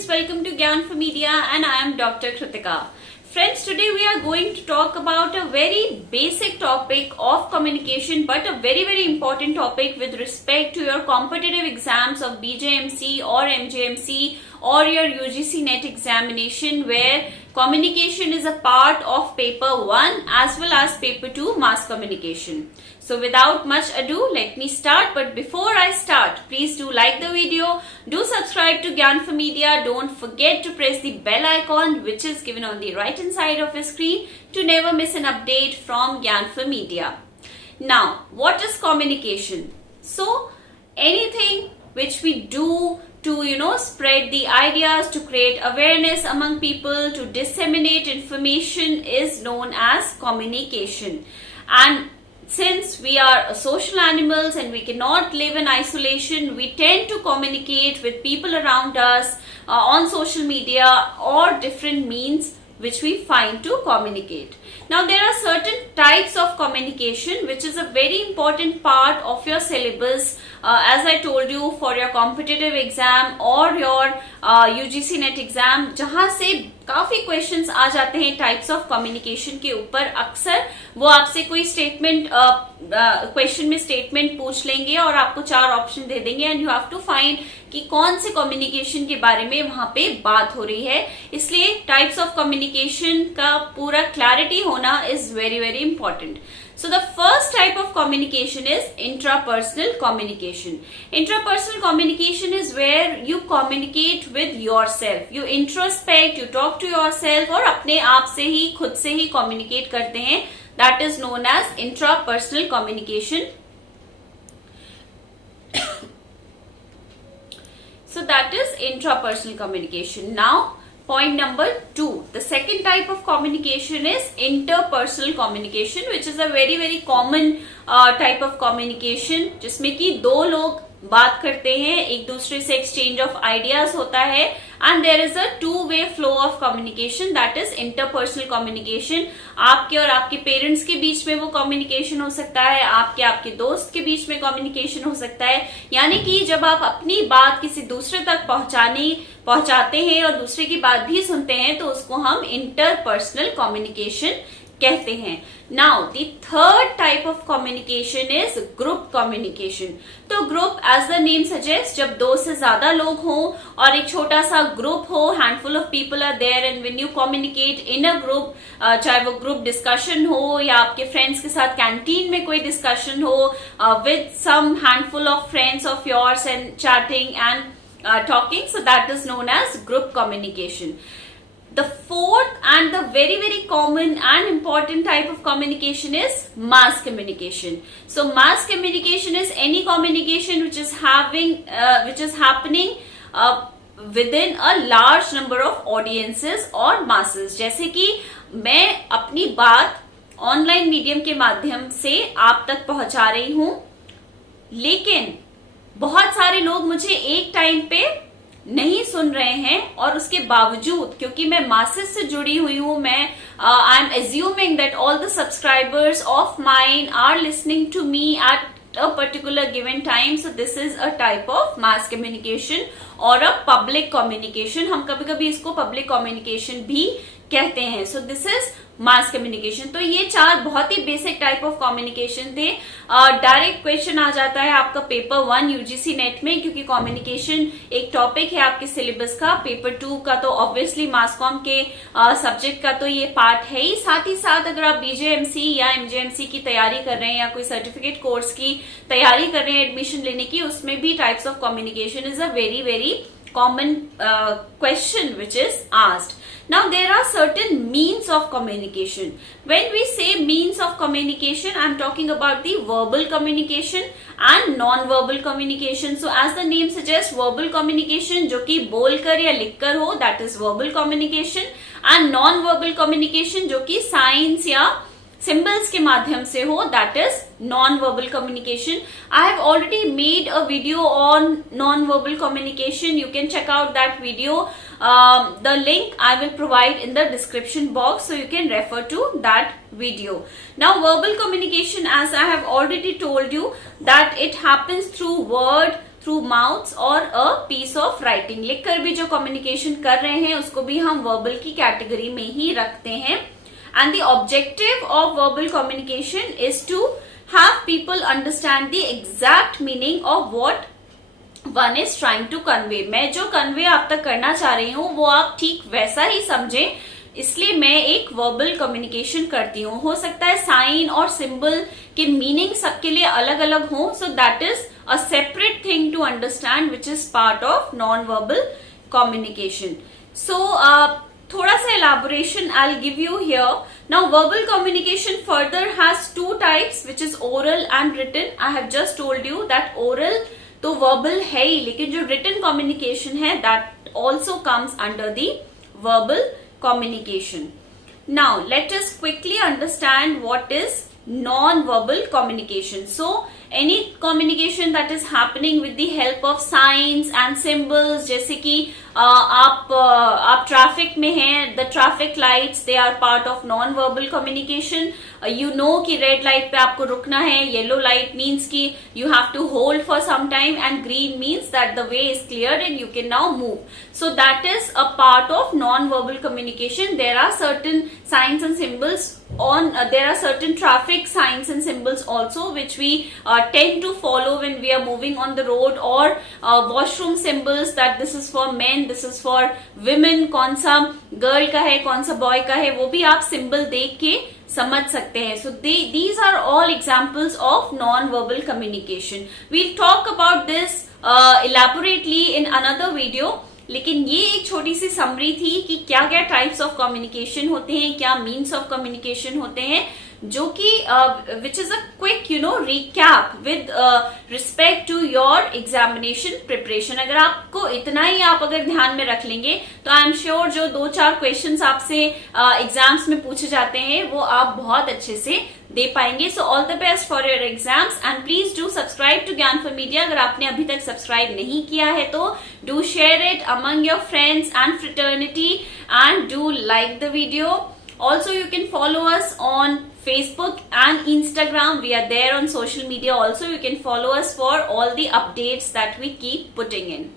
friends, welcome to Gyan for Media and I am Dr. Kritika. Friends, today we are going to talk about a very basic topic of communication but a very important topic with respect to your competitive exams of BJMC or MJMC or your UGC NET examination, where communication is a part of paper 1 as well as paper 2 mass communication. So without much ado, let me start. But before I start, please do like the video, do subscribe to Gyan for Media, don't forget to press the bell icon which is given on the right hand side of your screen to never miss an update from Gyan for Media. Now, what is communication? So, anything which we do to spread the ideas, to create awareness among people, to disseminate information is known as communication. And since we are social animals and we cannot live in isolation, we tend to communicate with people around us on social media or different means which we find to communicate. Now, there are certain types of communication which is a very important part of your syllabus, as I told you, for your competitive exam or your UGC NET exam, जहाँ से काफी क्वेश्चंस आ जाते हैं types of communication के ऊपर. अक्सर वो आपसे कोई स्टेटमेंट क्वेश्चन में स्टेटमेंट पूछ लेंगे और आपको 4 ऑप्शन दे देंगे and you have to find कि कौन से कम्युनिकेशन के बारे में वहां पे बात हो रही है. इसलिए टाइप्स ऑफ कम्युनिकेशन का पूरा क्लैरिटी होना is very important. So the first type of communication is intrapersonal communication. Intrapersonal communication is where you communicate with yourself. You introspect, you talk to yourself और अपने आप से ही खुद से ही communicate करते हैं. That is known as intrapersonal communication. So that is intrapersonal communication. Now, point number 2, the second type of communication is interpersonal communication, which is a very common type of communication, जिसमें कि 2 लोग बात करते हैं, एक दूसरे से एक्सचेंज ऑफ आइडियाज होता है and there is a 2-way flow of communication, that is interpersonal communication. आपके और आपके पेरेंट्स के बीच में वो कम्युनिकेशन हो सकता है, आपके दोस्त के बीच में कम्युनिकेशन हो सकता है. यानी कि जब आप अपनी बात किसी दूसरे तक पहुंचाते हैं और दूसरे की बात भी सुनते हैं तो उसको हम इंटरपर्सनल कम्युनिकेशन कहते हैं. Now the third type of communication is group communication. तो group, as the name suggest, जब 2 से ज्यादा लोग हों और एक छोटा सा ग्रुप हो, handful of people are there and when you communicate in a group, चाहे वो ग्रुप डिस्कशन हो या आपके फ्रेंड्स के साथ कैंटीन में कोई डिस्कशन हो with some handful of friends of yours and chatting and talking, so that is known as group communication. The fourth and the very common and important type of communication is mass communication. So mass communication is any communication which is happening within a large number of audiences or masses. जैसे कि मैं अपनी बात online medium के माध्यम से आप तक पहुंचा रही हूं, लेकिन बहुत सारे लोग मुझे एक टाइम पे नहीं सुन रहे हैं और उसके बावजूद, क्योंकि मैं मासेस से जुड़ी हुई हूं, मैं I am assuming that all the subscribers of mine are listening to me at a particular given time. So this is a type of mass communication or a public communication. हम कभी-कभी इसको public communication भी कहते हैं. So this is mass communication. तो ये 4 बहुत ही basic type of communication थे. डायरेक्ट क्वेश्चन आ जाता है आपका पेपर 1 यूजीसी नेट में, क्योंकि कम्युनिकेशन एक टॉपिक है आपके सिलेबस का. पेपर 2 का तो ऑब्वियसली मास कॉम के सब्जेक्ट का तो ये पार्ट है ही. साथ ही साथ अगर आप बीजेएमसी या एमजेएमसी की तैयारी कर रहे हैं या कोई सर्टिफिकेट कोर्स की तैयारी कर रहे हैं एडमिशन लेने की, उसमें भी types of communication is a very common question which is asked. Now there are certain means of communication. When we say means of communication, I am talking about the verbal communication and non-verbal communication. So as the name suggests, verbal communication जो कि बोलकर या लिखकर हो, that is verbal communication, and non-verbal communication जो कि signs या सिंबल्स के माध्यम से हो, that is non verbal communication. I have already made a video on non verbal communication. You can check out that video. The link I will provide in the description box, so you can refer to that video. Now verbal communication, as I have already told you, that it happens through word, through mouths और a piece of writing. लिखकर भी जो कम्युनिकेशन कर रहे हैं उसको भी हम वर्बल की कैटेगरी में ही रखते हैं। And the objective of verbal communication is to have people understand the exact meaning of what one is trying to convey. मैं जो कन्वे आप तक करना चाह रही हूँ वो आप ठीक वैसा ही समझें, इसलिए मैं एक वर्बल कम्युनिकेशन करती हूँ। हो सकता है साइन और सिंबल के मीनिंग सबके लिए अलग अलग हो, so that is a separate thing to understand which is part of non verbal communication. So थोड़ा सा elaboration I'll give you here. Now verbal communication further has two types which is oral and written. I have just told you that oral तो verbal है ही, लेकिन जो written communication है that also comes under the verbal communication. Now let us quickly understand what is non-verbal communication. So any communication that is happening with the help of signs and symbols, जैसे कि आप traffic में हैं, the traffic lights they are part of non verbal communication. You know कि red light पे आपको रुकना है, येलो लाइट मीन्स कि you have to hold for some time, and green means that the way is clear and you can now move. So that is a part of non verbal communication. There are certain signs and symbols there are certain traffic signs and symbols also which we tend to follow when we are moving on the road, or washroom symbols that this is for men, this is for women, कौन सा गर्ल का है कौन सा बॉय का है वो भी आप सिंबल देख के समझ सकते हैं। सो these are all examples of non-verbal communication. We'll talk about this elaborately in another video. लेकिन ये एक छोटी सी समरी थी कि क्या क्या टाइप्स ऑफ कम्युनिकेशन होते हैं, क्या मीन्स ऑफ कम्युनिकेशन होते हैं, जो कि which is a quick recap with respect to your examination preparation. अगर आपको इतना ही आप अगर ध्यान में रख लेंगे तो आई एम श्योर जो 2-4 क्वेश्चंस आपसे एग्जाम्स में पूछे जाते हैं वो आप बहुत अच्छे से दे पाएंगे। So all the best for your exams and please do subscribe to Gyanphal media. अगर आपने अभी तक सब्सक्राइब नहीं किया है तो do share it among your friends and fraternity and do like the video. Also, you can follow us on Facebook and Instagram. We are there on social media also. You can follow us for all the updates that we keep putting in.